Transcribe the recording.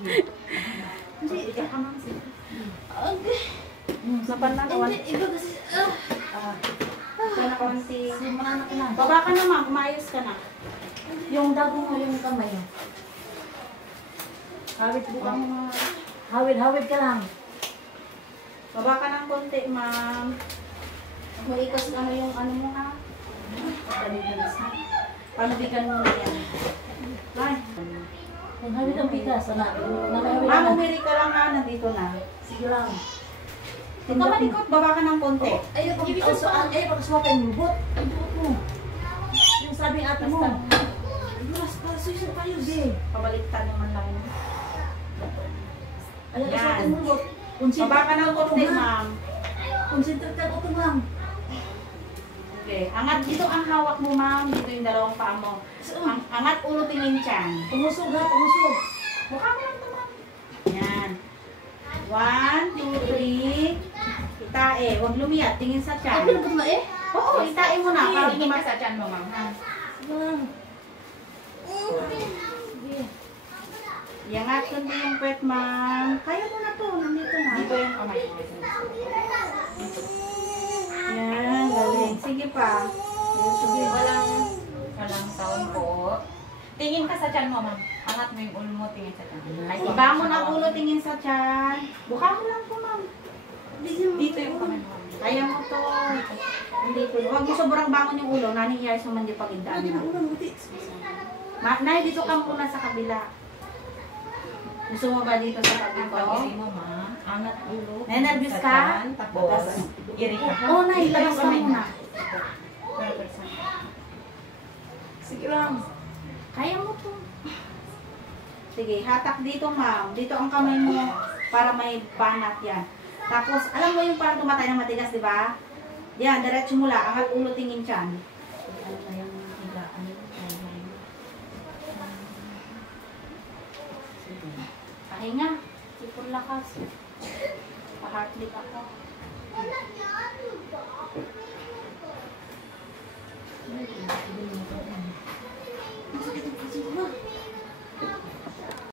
Hindi, ikaw ka man siya. Okay. Sapan na kawan. Hindi, iba kasi. Ito na kawanti. Simana ka na. Baba ka na ma'am, umayos ka na. Yung dago mo, yung kamay. Hawid buka mo mga. Hawid ka lang. Baba ka ng konti ma'am. Maikas ano yung ano mo ha. Dali-dalis ha. Panubigan mo na yan. Ay. Yung hawid ang bigas, anak. Ma'am, umiri ka lang ha, nandito na. Sige lang. Huwag ka malikot, baba ka ng konti. Ay, pagkasuwapin yung bubot. Ang bubot mo. Yung sabi ate mo. Mas, susunod tayo, be. Pabaliktad naman lang yun. Ayan, Yan. kasuwapin mo bubot. Baba ka ng konti ma'am. Concentrate ka, utong lang. Okay. Angat dito ang hawak mo ma'am. Dito yung dalawang paa mo. Angat ulo tingin tiyan. Tumusog ha, tumusog. Mukha mo lang ito ma'am. Yan. 1, 2, 3. Itae. Huwag lumiyat. Tingin sa tiyan. Ay, pinagod mo eh? Oo, itae mo na. Para Tingin ka tumat- sa tiyan mo, ma'am. Ha? Sige lang. Sige. Iangat kundi yung puwet ma'am. Kaya mo na to. Nandito na. Dito yung kamay ko. Yan. Galing. Sige pa. Sige, walang sound po. Tingin ka sa tiyan mo, ma'am. Angat mo yung ulo mo, tingin sa tiyan. Ay, Ibangon ang ulo. Tingin sa tiyan. Buka mo lang po ma'am. Dito yung kamay mo. Kaya mo to. Nandito. Huwag mo sobrang bangon yung ulo. Naniyay sa mandi pagindaan na. Nay, dito ka muna sa kabila. Gusto mo ba dito sa tabi ko? Pag-iri mo, ma'am. Angat ulo. Nervous sa ka? tiyan, Tapos, iri ka. Oo, Nay. Labas ka muna. Sige lang. Kaya mo to. Sige, hatak dito ma'am. Dito ang kamay mo para may banat yan. Tapos, alam mo yung parang tumatay ng matigas, di ba? Yan, diretso mo lang. Angat ulo tingin tiyan. Ano na yung higaan yun? Sige. Pahinga. Sipon lakas. Pa-heartbeat ako.